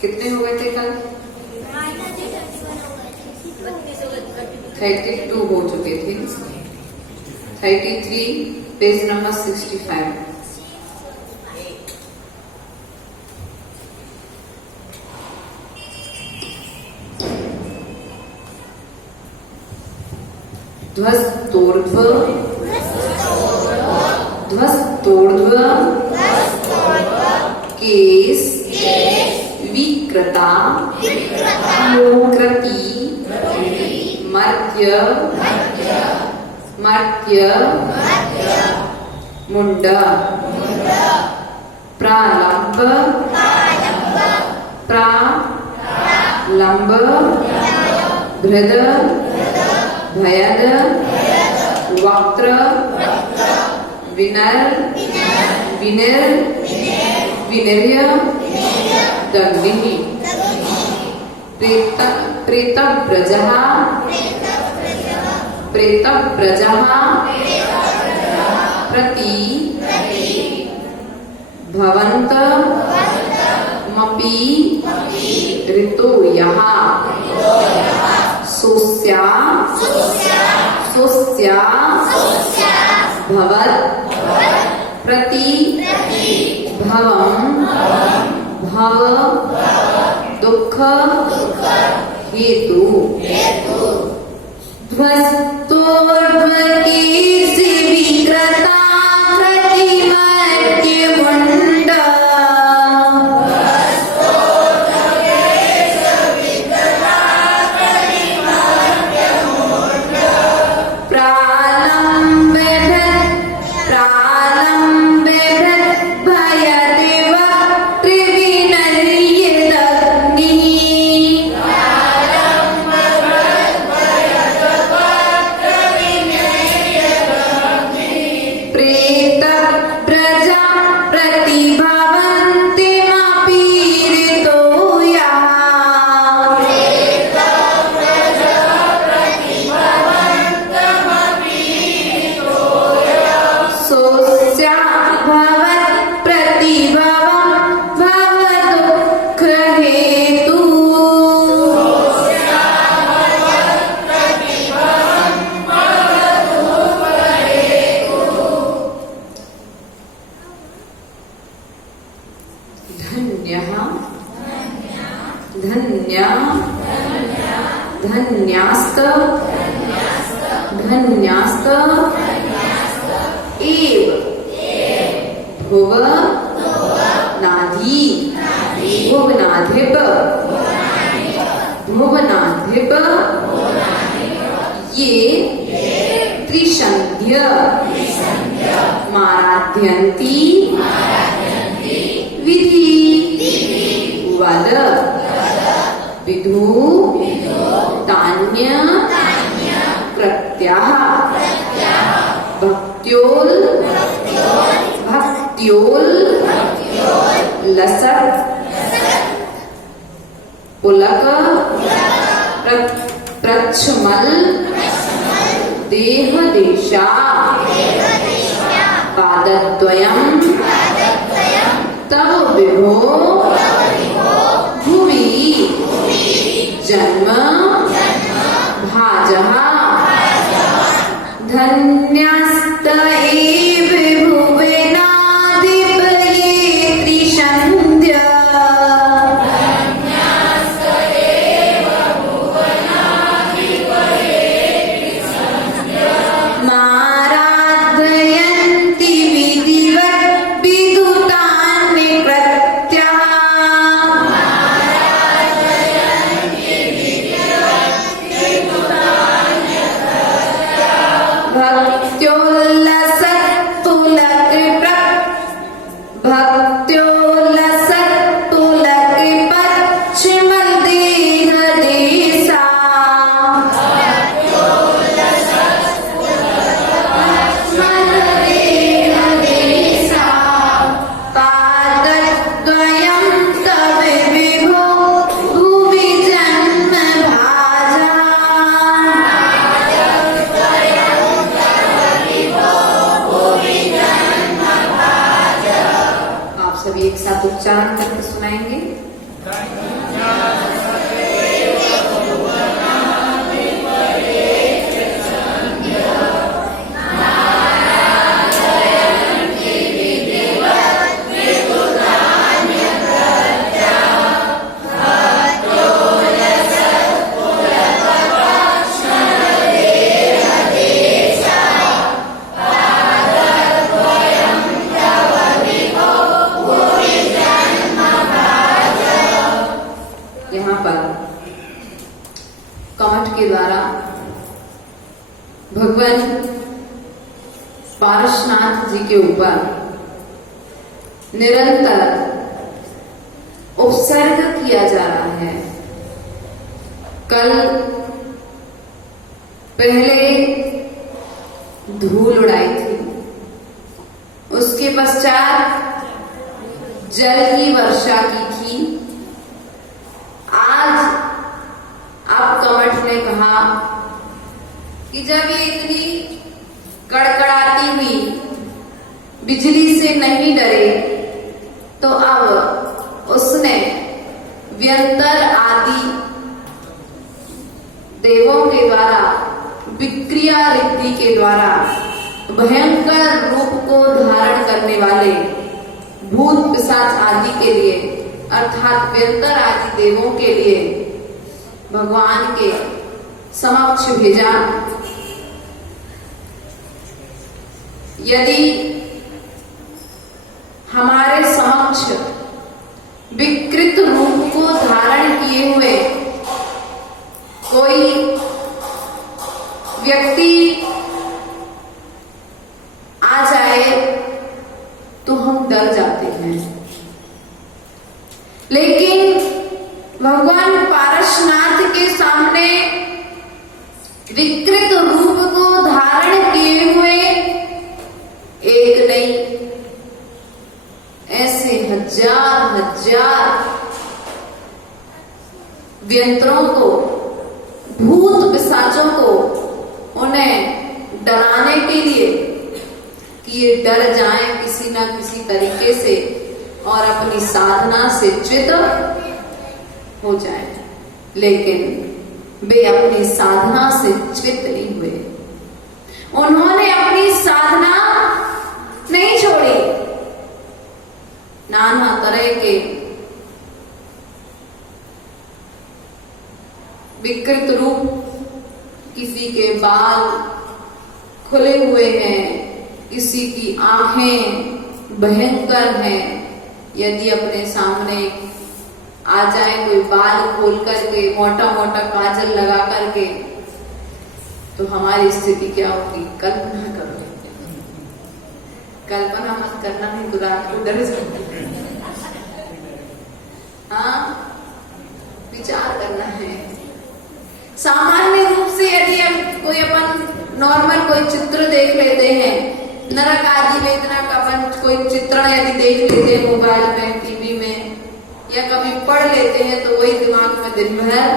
कितने हो गए थे कल? 32 हो चुके थे। 33 पेज नंबर 65। ध्वस्तोर्ध्व ध्वस्तोर्ध्व केस विकृता कृति मर्त्य मुंड प्रालंब भृद भयद वक्त्र विनिर्य दंडिनी प्रेतव्रजः प्रति भवन्तमपि ऋतो यः सोस्या भवत् प्रति भवं भव दुःख हेतु ध्वस्तोर्ध्वकेसि विकृता कृतिमर्त्यमुण्ड धन्यास्त एव भुवनाधिप ये त्रिसंध्य माराध्यन्ति विधि वद विधु तान्य कृत्याः भक्त्योल लसत् पुलक प्रच्छमल देहदेशा पादद्वयम् तव विभो भुवि जन्म भाजः धन्यस्त एव भुवनाधिप ये त्रिसन्ध्य माराधयन्ति विधिवत् विधुतान्य कृत्याः सभी एक साथ उच्चारण करके सुनाएंगे। कमठ के द्वारा भगवान पारसनाथ जी के ऊपर निरंतर उपसर्ग किया जा रहा है। कल पहले धूल उड़ाई थी, उसके पश्चात जल की वर्षा की थी। आज आप कमठ ने कहा कि जब ये इतनी कड़कड़ाती हुई बिजली से नहीं डरे तो अब उसने व्यंतर आदि देवों के द्वारा विक्रिया रीति के द्वारा भयंकर रूप को धारण करने वाले भूत पिशाच आदि के लिए अर्थात व्यंतर आदि देवों के लिए भगवान के समक्ष भेजा। यदि हमारे समक्ष विकृत रूप को धारण किए हुए कोई व्यक्ति आ जाए तो हम डर जाते हैं, लेकिन भगवान पारसनाथ के सामने विकृत रूप को धारण किए हुए एक नहीं ऐसे हजार हजार व्यंतरों को, भूत पिशाचों को, उन्हें डराने के लिए कि ये डर जाएं किसी ना किसी तरीके से और अपनी साधना से च्युत हो जाए, लेकिन वे अपनी साधना से च्युत नहीं हुए। उन्होंने अपनी साधना नहीं छोड़ी। नाना तरह के विकृत रूप, किसी के बाल खुले हुए हैं, किसी की आंखें भयंकर हैं। यदि अपने सामने आ जाए कोई बाल खोल करके, मोटा मोटा काजल लगा करके, तो हमारी स्थिति क्या होगी? कल्पना करो। कल्पना मत करना, नहीं तो रात को डर जाओगे। हाँ, विचार करना है। सामान्य रूप से यदि हम कोई अपन नॉर्मल कोई चित्र देख लेते हैं, नरक आदि वेदना का अपन कोई चित्रण यदि देख लेते हैं मोबाइल में, टीवी में, या कभी पढ़ लेते हैं, तो वही दिमाग में दिन भर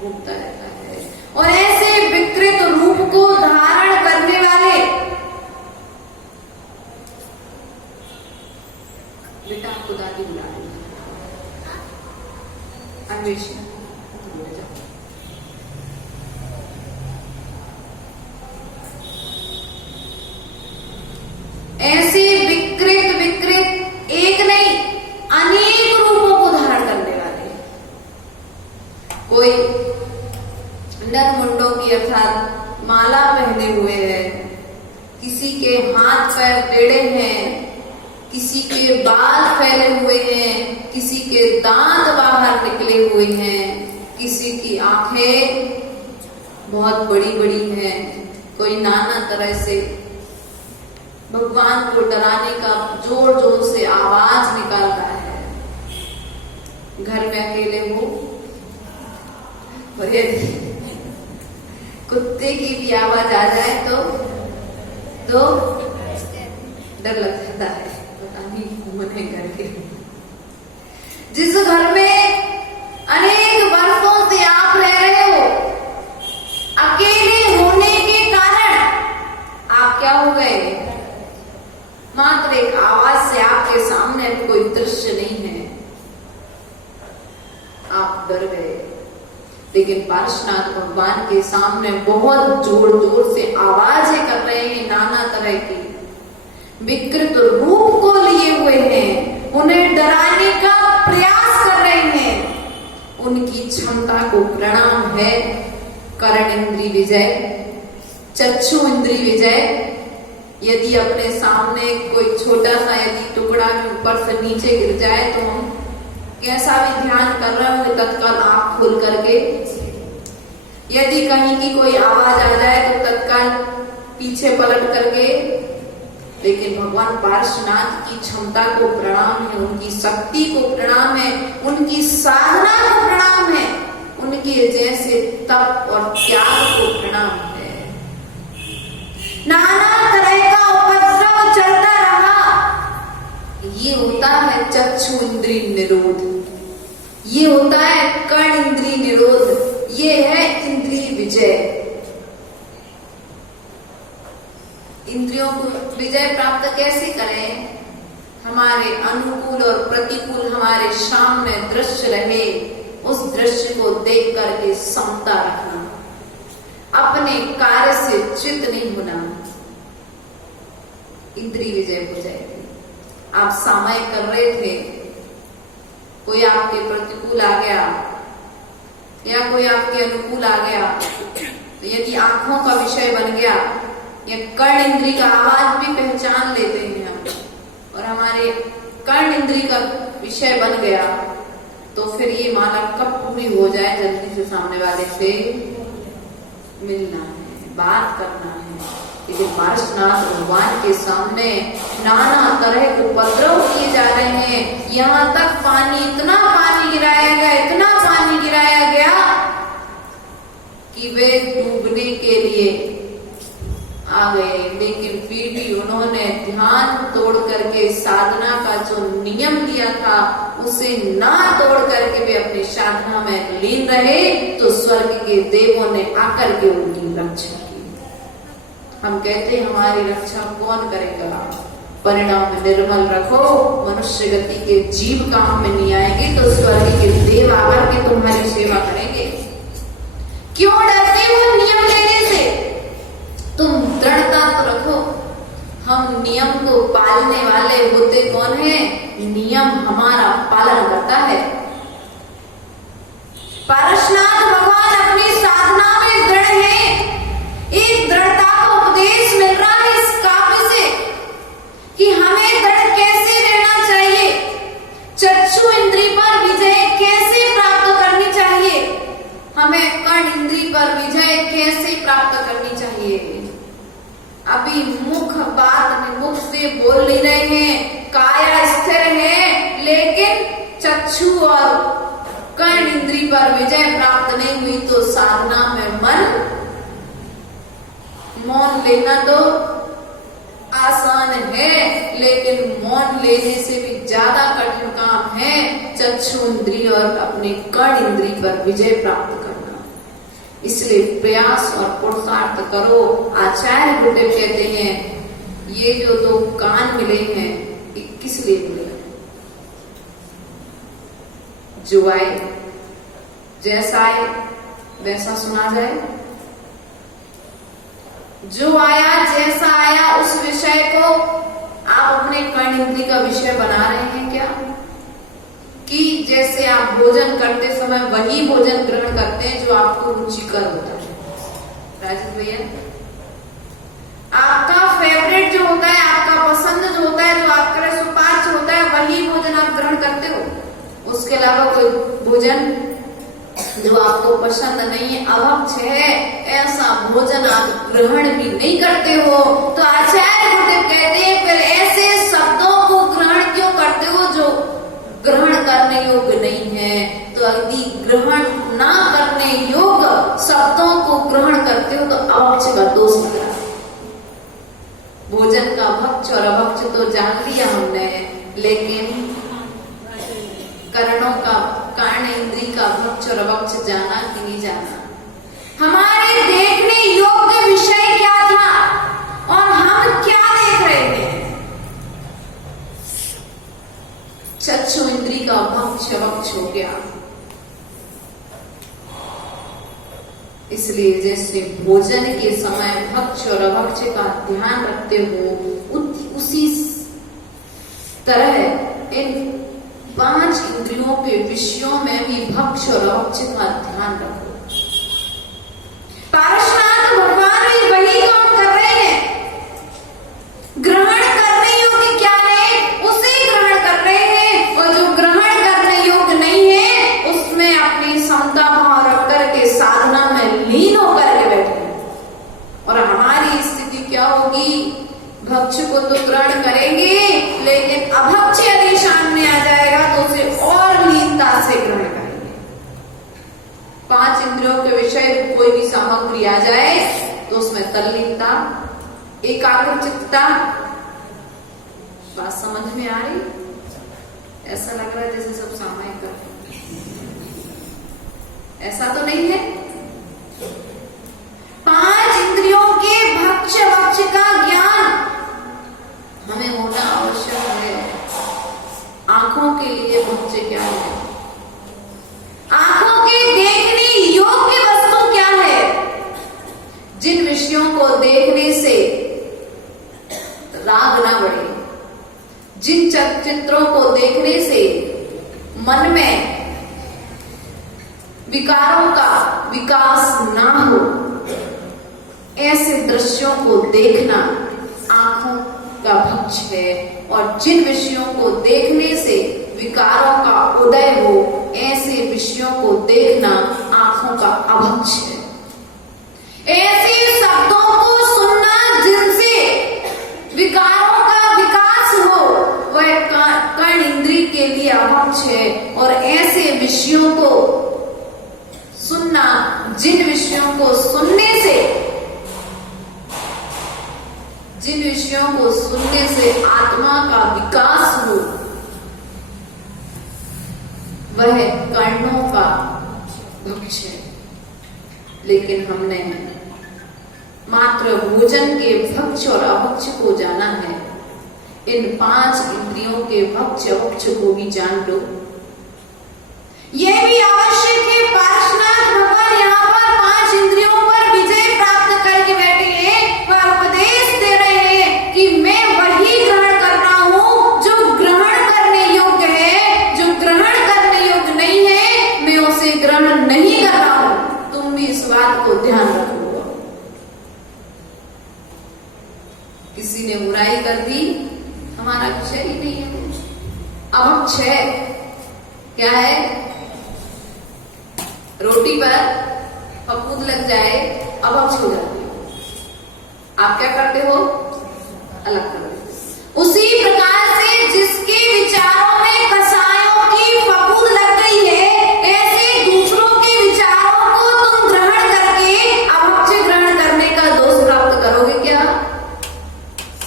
घूमता रहता है। और ऐसे विकृत रूप को धारण करने वाले बेटा आपको दादी बुला रही है, अन्वेषण ऐसे विकृत विकृत एक नहीं अनेक रूपों को धारण करने वाले। कोई नरमुंडों की अर्थात माला पहने हुए है, किसी के हाथ पैर टेढ़े हैं, किसी के बाल फैले हुए हैं, किसी के दांत बाहर निकले हुए हैं, किसी की आंखें बहुत बड़ी बड़ी हैं। कोई नाना तरह से भगवान को डराने का जोर जोर से आवाज निकालता है। घर में अकेले हो और यदि कुत्ते की भी आवाज आ जाए तो डर लग जाता है। पता नहीं कौन है घर के। जिस घर में अनेक वर्षों से आप रह रहे हो, अकेले होने के कारण आप क्या हो गए? मात्र एक आवाज से आपके आपके सामने कोई दृश्य नहीं है, आप डर गए। लेकिन पार्श्वनाथ भगवान के सामने बहुत जोर जोर से आवाजें कर रहे हैं, नाना तरह की विकृत रूप को लिए हुए हैं, उन्हें डराने का प्रयास कर रहे हैं। उनकी क्षमता को प्रणाम है। कर्ण इंद्री विजय, चक्षु इंद्री विजय। यदि अपने सामने कोई छोटा सा यदि टुकड़ा भी ऊपर से नीचे गिर जाए तो हम कैसा भी ध्यान कर रहे होंगे, तत्काल आंख खोल करके, यदि कहीं की कोई आवाज आ जाए तो तत्काल पीछे पलट करके। लेकिन भगवान पार्श्वनाथ की क्षमता को प्रणाम है, उनकी शक्ति को प्रणाम है, उनकी साधना को प्रणाम है, उनके जैसे तप और त्याग को प्रणाम है। नाना तरह का उपद्रव चलता रहा। ये होता है चक्षु इंद्रिय निरोध, ये होता है कर्ण इंद्रिय निरोध, ये है इंद्रिय विजय। इंद्रियों को विजय प्राप्त कैसे करें? हमारे अनुकूल और प्रतिकूल हमारे सामने दृश्य रहे, उस दृश्य को देख करके समता रखना, अपने कार्य से चित नहीं होना, इंद्रिय विजय हो जाएगी। आप समय कर रहे थे, कोई आपके प्रतिकूल आ गया या कोई आपके अनुकूल आ गया, तो यदि आंखों का विषय बन गया या कर्ण इंद्री का आवाज भी पहचान लेते हैं हम, और हमारे कर्ण इंद्री का विषय बन गया, तो फिर ये माला कब पूरी हो जाए, जल्दी से सामने वाले से मिलना है, बात करना है। लेकिन पार्श्वनाथ भगवान के सामने नाना तरह के उपद्रव किए जा रहे हैं। यहाँ तक पानी, इतना पानी गिराया गया, इतना पानी गिराया गया कि वे डूबने के लिए आ गए। लेकिन फिर भी उन्होंने ध्यान तोड़ करके साधना का जो नियम दिया था उसे ना तोड़ करके वे अपनी साधना में लीन रहे, तो स्वर्ग के देवों ने आकर के उनकी रक्षा की। हम कहते हैं हमारी रक्षा कौन करेगा? परिणाम निर्मल रखो, मनुष्य गति के जीव काम में नहीं आएंगे तो स्वर्ग के देव आकर के तुम्हारी सेवा करेंगे। क्यों डरते हो नियम लेने से? तुम दृढ़ता तो रखो। हम नियम को पालने वाले होते कौन है? नियम हमारा पालन करता है। पार्श्वनाथ भगवान अपनी साधना में दृढ़ है। एक दृढ़ता का उपदेश मिल रहा है इस काव्य से कि हमें दृढ़ कैसे रहना चाहिए, चक्षु इंद्री पर विजय कैसे प्राप्त करनी चाहिए, हमें कर्ण इंद्री पर विजय कैसे प्राप्त करनी चाहिए। अभी मुख से बोल नहीं रहे हैं, काया स्थिर है, लेकिन चक्षु और कर्ण इंद्री पर विजय प्राप्त नहीं हुई तो साधना में मन, मौन लेना तो आसान है, लेकिन मौन लेने से भी ज्यादा कठिन काम है चक्षु इंद्री और अपने कर्ण इंद्री पर विजय प्राप्त करना। इसलिए प्रयास और पुरुषार्थ करो। आचार्य गुरुदेव कहते हैं ये जो दो कान मिले हैं ये किस लिए मिले? जो आए, जैसा आए वैसा सुना जाए, जो आया जैसा आया उस विषय को आप अपने कर्ण इंद्री का विषय बना रहे हैं क्या? कि जैसे आप भोजन करते समय वही भोजन ग्रहण करते हैं जो आपको रुचिकर होता है। राजेश भैया, आपका फेवरेट जो होता है, आपका पसंद जो होता है, जो आपका सुपाच्य होता है, वही भोजन आप ग्रहण करते हो। उसके अलावा कोई भोजन जो आपको पसंद नहीं है, अभक्ष है, ऐसा भोजन आप ग्रहण भी नहीं करते हो। तो आचार्य गुरुदेव कहते हैं फिर ऐसे शब्दों को ग्रहण क्यों करते हो जो ग्रहण करने योग्य नहीं है? तो यदि ग्रहण ना करने योग्य शब्दों को ग्रहण करते हो तो अभक्ष का दोष लग रहा है। भोजन का भक्ष और अभक्ष तो जान लिया हमने, लेकिन कर्णों का, कर्ण इंद्री का भक्ष और अभक्ष जाना कि नहीं जाना? हमारे देखने योग्य विषय क्या था और हम क्या देख रहे हैं? चक्षु इंद्री का भक्ष वक्ष हो गया। इसलिए जैसे भोजन के समय भक्ष और अभक्ष का ध्यान रखते हो, उसी तरह इन 5 इंद्रियों के विषयों में भी भक्ष और अभक्ष का ध्यान रखो। पारसनाथ भगवान भी वही काम कर रहे हैं। ग्रहण करने योग्य क्या है उसे ग्रहण कर रहे हैं, और जो ग्रहण करने योग्य नहीं है उसमें अपनी समता भाव रख करके साधना में लीन होकर के बैठे हैं। और हमारी स्थिति क्या होगी? भक्ष को तो ग्रहण करेंगे, लेकिन अभक्ष यदि सामने आ जाएगा तो उसे और लीनता से ग्रहण करेंगे। 5 इंद्रियों के विषय कोई भी सामग्री आ जाए तो उसमें तल्लीनता, एकाग्रचित्तता। बात समझ में आ रही? ऐसा लग रहा है जैसे सब सामायिक कर, ऐसा तो नहीं है। 5 इंद्रियों के भक्ष वक्ष का ज्ञान हमें होना आवश्यक है। आंखों के लिए भक्ष क्या है? आंखों के देखने योग्य वस्तु क्या है? जिन विषयों को देखने से राग ना बढ़े, जिन चित्रों को देखने से मन में विकारों का विकास ना हो, ऐसे दृश्यों को देखना आंखों का भक्ष है। और जिन विषयों को देखने से विकारों का उदय हो, ऐसे विषयों को देखना आंखों का अभक्ष है। ऐसे शब्दों को सुनना जिनसे विकारों का विकास हो, वह कर्ण इंद्री के लिए अभक्ष है। और ऐसे विषयों को सुनना, जिन विषयों को सुनने से, जिन विषयों को सुनने से आत्मा का विकास हो, वह कर्णों का भक्ष है। लेकिन हमने मात्र भोजन के भक्ष और अभक्ष को जाना है। इन 5 इंद्रियों के भक्ष अभक्ष को भी जान लो। यह भी आवश्यक है। पार्श्वनाथ भगवान यहाँ पर 5 इंद्रियों पर विजय प्राप्त करके बैठे हैं। वह उपदेश दे रहे हैं कि मैं वही ग्रहण कर रहा हूँ जो ग्रहण करने योग्य है। जो ग्रहण करने योग्य नहीं है मैं उसे ग्रहण नहीं कर रहा हूँ। तुम भी इस बात को ध्यान रखो। किसी ने बुराई कर दी, हमारा विषय ही नहीं है। अभक्ष है। क्या है? रोटी पर फफूंद लग जाए, अभक्ष हो जाती है। आप क्या करते हो? अलग कर देते। उसी प्रकार से जिसके विचारों में कसायों की फफूंद लग गई है, ऐसे दूसरों के विचारों को तुम ग्रहण करके अभक्ष ग्रहण करने का दोष प्राप्त करोगे क्या?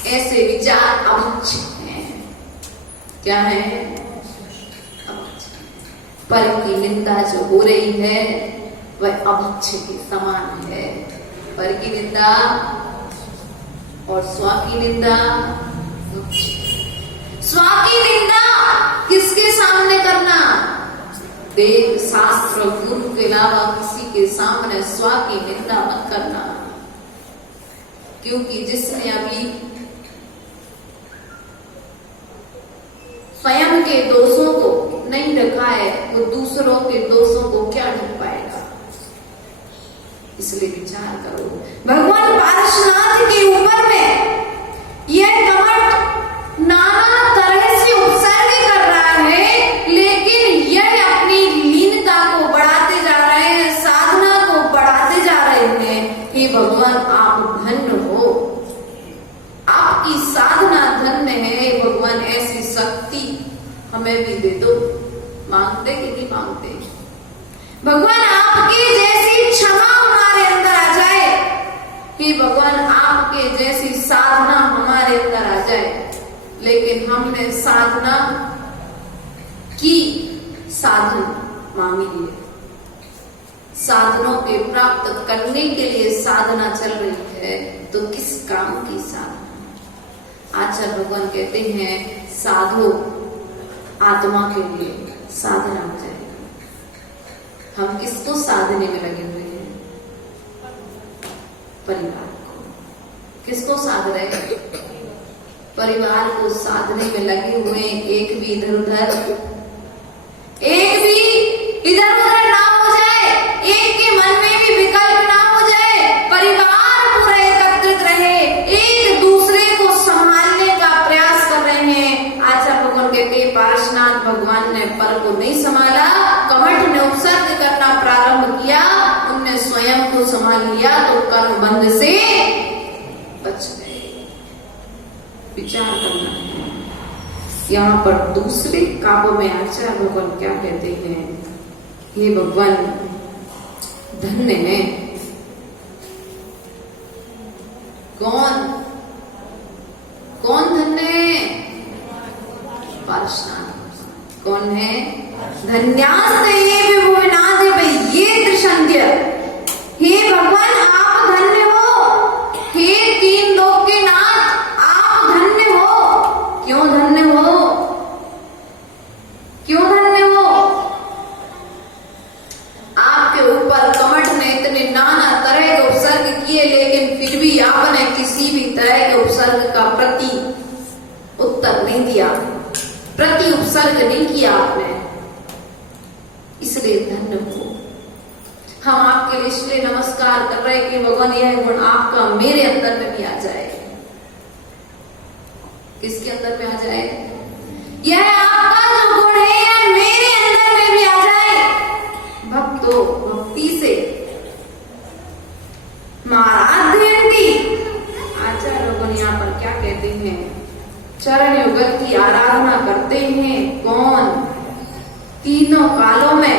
ऐसे विचार अभक्ष हैं। क्या है? अभक्ष। पर की निंदा जो हो रही है वह अभक्ष के समान है। पर की निंदा और स्व की निंदा। स्व की निंदा किसके सामने करना? वेद शास्त्र गुरु के अलावा किसी के सामने स्व की निंदा मत करना। क्योंकि जिसने अभी स्वयं के दोषों को नहीं रखा है, वो दूसरों के दोषों को क्या ढक पाएगा? इसलिए विचार करो। भगवान पार्श्वनाथ के ऊपर में यह कमठ नाना तरह से उपसर्ग कर रहा है, लेकिन यह अपनी लीनता को बढ़ाते जा रहे हैं, साधना को बढ़ाते जा रहे हैं। हे भगवान, आप धन्य हो, आपकी साधना धन्य है। भगवान, ऐसी शक्ति हमें भी दे दो। मांगते कि नहीं मांगते? भगवान, आपके जैसी क्षमा हमारे अंदर आ जाए। कि भगवान, आपके जैसी साधना हमारे अंदर आ जाए। लेकिन हमने साधना की, साधन मांगी है। साधनों के प्राप्त करने के लिए साधना चल रही है, तो किस काम की साधना? आचार्य भगवान कहते हैं, साधो आत्मा के लिए साधना हो जाएगा। हम किसको साधने में लगे हुए हैं? परिवार को। किसको साध रहे हैं? परिवार को साधने में लगे हुए। एक भी इधर उधर ना हो जाए, एक के मन में भी विकल्प ना हो जाए, परिवार पूरा एकत्रित रहे, एक दूसरे को संभालने का प्रयास कर रहे हैं। आचार्य भगवान कहते हैं पार्श्वनाथ भगवान ने पर को नहीं संभाला, कमठ ने उपसर्ग करना प्रारंभ किया, उनने स्वयं को संभाल लिया तो कर्म बंध से बच गए। विचार करना है। यहाँ पर दूसरे काव्य में आचार्य भगवान क्या कहते हैं? हे भगवान धन्य है कौन धन्य है? पार्श्वनाथ। कौन है? धन्यास्ते विभुविनाथ ये त्रिशंध्य। हे भगवान आप धन्य हो, हे तीन लोक के नाथ आप धन्य हो। क्यों धन्य हो? क्यों धन्य हो? आपके ऊपर कमठ ने इतने नाना तरह के उपसर्ग किए, लेकिन फिर भी आपने किसी भी तरह के उपसर्ग का प्रति उत्तर नहीं दिया, प्रति उपसर्ग नहीं किया आपने, इसलिए धन्य हो। हम आपके लिए इसलिए नमस्कार कर रहे कि भगवान यह गुण आपका मेरे अंदर में भी आ जाए। किसके अंदर में आ जाए? यह आपका जो गुण है यह मेरे अंदर में भी आ जाए। भक्तो भक्ति से माराध्यन्ति। आचार्य लोग यहाँ पर क्या कहते हैं? चरण युगल की आराधना करते हैं। कौन? तीनों कालों में,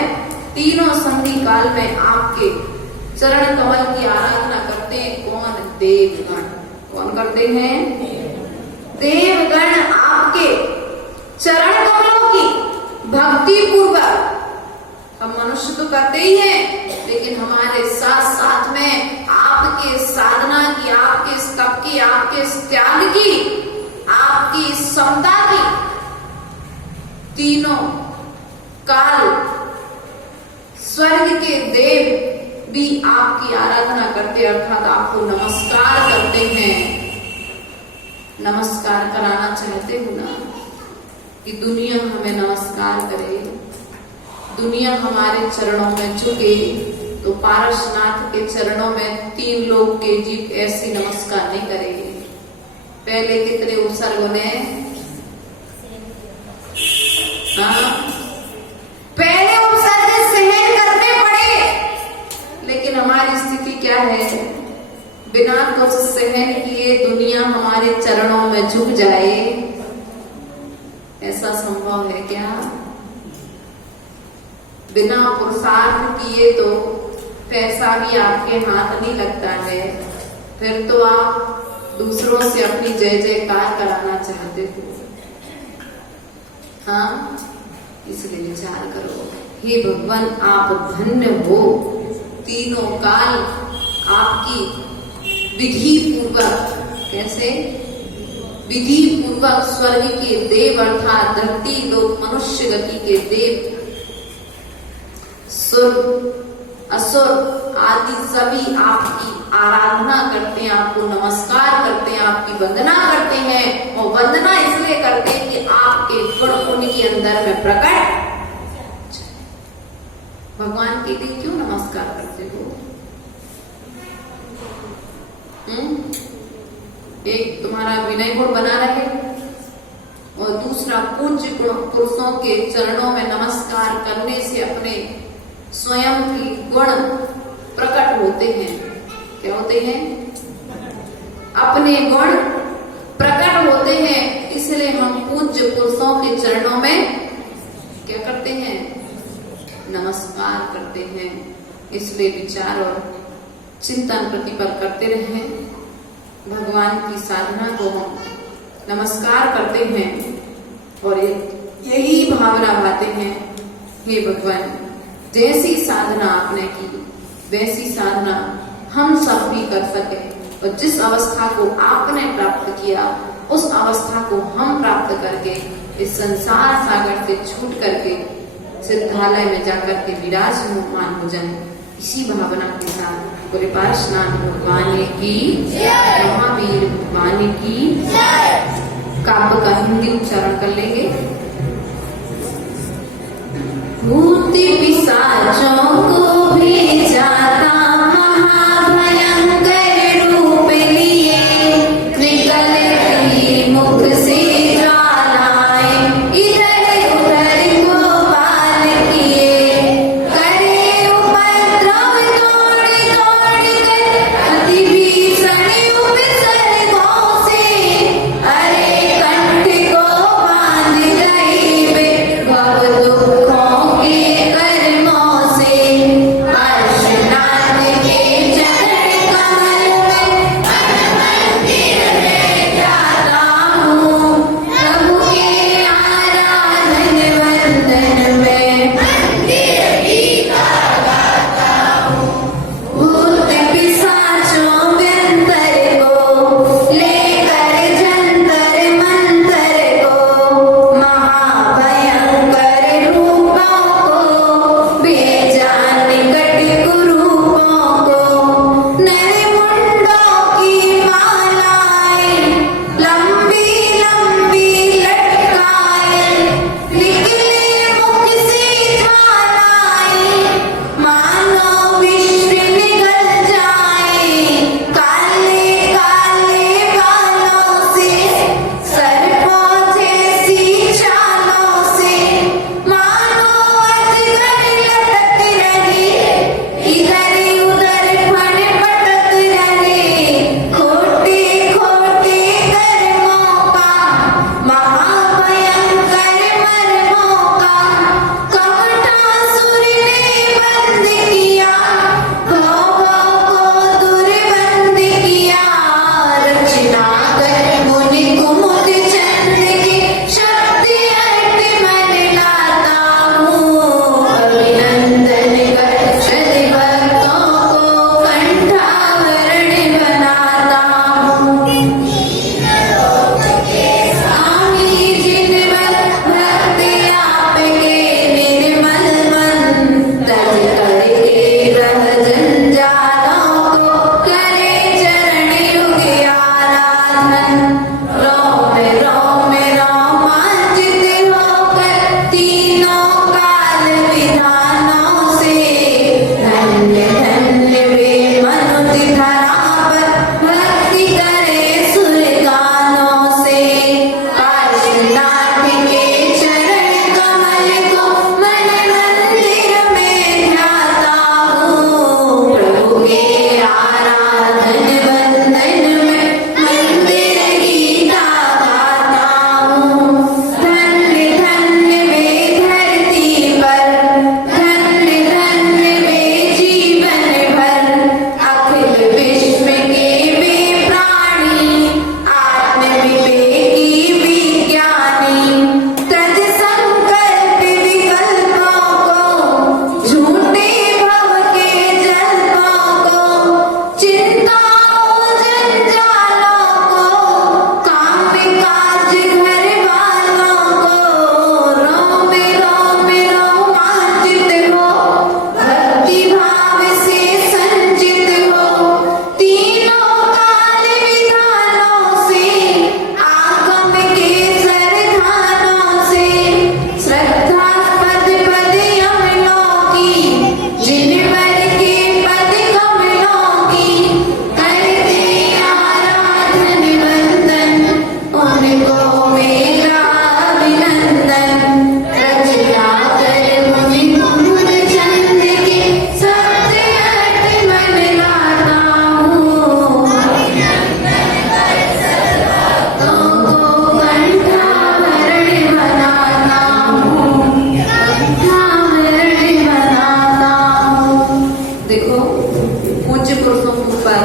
तीनों संधि काल में आपके चरण कमल की आराधना करते हैं। कौन? देवगण। कौन करते हैं? देवगण आपके चरण कमलों की भक्ति पूर्वक। हम मनुष्य तो करते ही हैं, लेकिन हमारे साथ साथ में आपके साधना की, आपके इस तप की, आपके इस त्याग की, आपकी इस समता की, तीनों काल स्वर्ग के देव भी आपकी आराधना करते, अर्थात आपको नमस्कार करते हैं। नमस्कार कराना चाहते हो ना कि दुनिया हमें नमस्कार करे, दुनिया हमारे चरणों में झुके, तो पारसनाथ के चरणों में तीन लोग के जीव ऐसी नमस्कार नहीं करेंगे। पहले कितने उपसर्गों ने पहले उपसर्ग सहन करने पड़े, लेकिन हमारी स्थिति क्या है? बिना कुछ सहन किए दुनिया हमारे चरणों में झुक जाए, ऐसा संभव है क्या? बिना पुरुषार्थ किए तो पैसा भी आपके हाथ नहीं लगता है, फिर तो आप दूसरों से अपनी जय जयकार कराना चाहते हो। हाँ, इसलिए विचार करो। हे भगवान आप धन्य हो। तीनों काल आपकी विधि पूर्वक, कैसे? विधि पूर्वक स्वर्ग के देव अर्थात धरती लोक मनुष्य गति के देव, सुर असुर आदि सभी आपकी आराधना करते हैं, आपको नमस्कार करते हैं, आपकी वंदना करते हैं। और वंदना इसलिए करते हैं कि आपके गुण उनके अंदर में प्रकट। भगवान के लिए क्यों नमस्कार करते हो? एक तुम्हारा विनय गुण बना रहे, और दूसरा पूज्य पुरुषों के चरणों में नमस्कार करने से अपने स्वयं की गुण प्रकट होते हैं। क्या होते हैं? अपने गुण प्रकट होते हैं। इसलिए हम पूज्य पुरुषों के चरणों में क्या करते हैं? नमस्कार करते हैं। इसलिए विचार और चिंतन प्रतिपल करते रहें। भगवान की साधना को हम नमस्कार करते हैं और यही भावना भाते हैं, हे भगवान जैसी साधना आपने की वैसी साधना हम सब भी कर सके, और जिस अवस्था को आपने प्राप्त किया उस अवस्था को हम प्राप्त करके इस संसार सागर से छूट करके सिद्धालय में जाकर के विराजमान हो जाए। इसी भावना के साथ बोले पार्श्वनाथ भगवान की, महावीर भगवान की। काव्य का हिंदी उच्चारण कर लेंगे। भूति पिशाचों को भी जाता महाभयंकर रूप लिए, निकलती मुख से ज्वालाएं इधर उधर गोपाल किए, करे उपद्रव दौड़ दौड़ कर अति भीषण उपसर्गों से, अरे कंठ को बांध गई वे भव दुखों के कर्मों से। पार्श्वनाथ के चरण कमल में मंदिर में जाता हूँ, प्रभु के आराधन वंदन में मंदिर भी गाता हूँ। भूत पिशाचों व्यंतर को लेकर जंतर मंतर को, महाभयंकर रूपों को भेजा निकट कुरूपों को। नर मुंडों की मालाएं लंबी लंबी लटकाएं, निकले मुख से ज्वालाएं मानो विश्व निगल जाए। काले काले बालों से सर्पों जैसी चालों से, मानो अजगर लटक रहे, इधर उधर फन पटक रहे। खोटे खोटे कर्मों का, महाभयंकर मर्मों का, कपटासुर ने बंद किया, भवों को दुर्बंध किया। रचना कर मुनि कुमुद चंद्र की, शक्ति अर्थ मन लाता हूँ। अभिनंदन कर सद भक्तों को कंठाभरण बनाता हूँ। स्वामी जिन भक्त आपके निर्मल मन, तज करके रह जंजालों को करे चरण युग आराधन। रोम रोम रोमांचित होकर तीनों काल विधानों से, धन्य धन्य वे मनुज धरा पर भक्ति करे सुर गानों से। पार्श्वनाथ के चरण कमल को मन मंदिर में ध्याता हूँ, प्रभु के आराधन वंदन में मंदिर गीता गाता हूँ। धन्य धन्य वे धरती पर, धन्य धन्य वे जीवन भर, अखिल विश्व के वे प्राणी, आत्म विवेकी विज्ञानी। तज संकल्प विकल्पों को, झूठे भव के जल्पों को, चिंताओं जंजालों को, काम काज घर वालों को। रोम रोम रोमांचित हो, भक्ति भाव से संचित हो, तीनों काल विधानों से, आगम के सरधानों से। श्रद्धा पद पद अमलों की, जिन वर के पद कमलों की, करते आराधन वंदन, उनको मेरा अभिनंदन। रचना कर मुनि कुमुद चंद्र के, सत्य अर्थ मन लाता हूँ। तुमको कंठाभरण बनाता हूँ, कंठाभरण बनाता हूँ। देखो पूज्य पुरुषों के ऊपर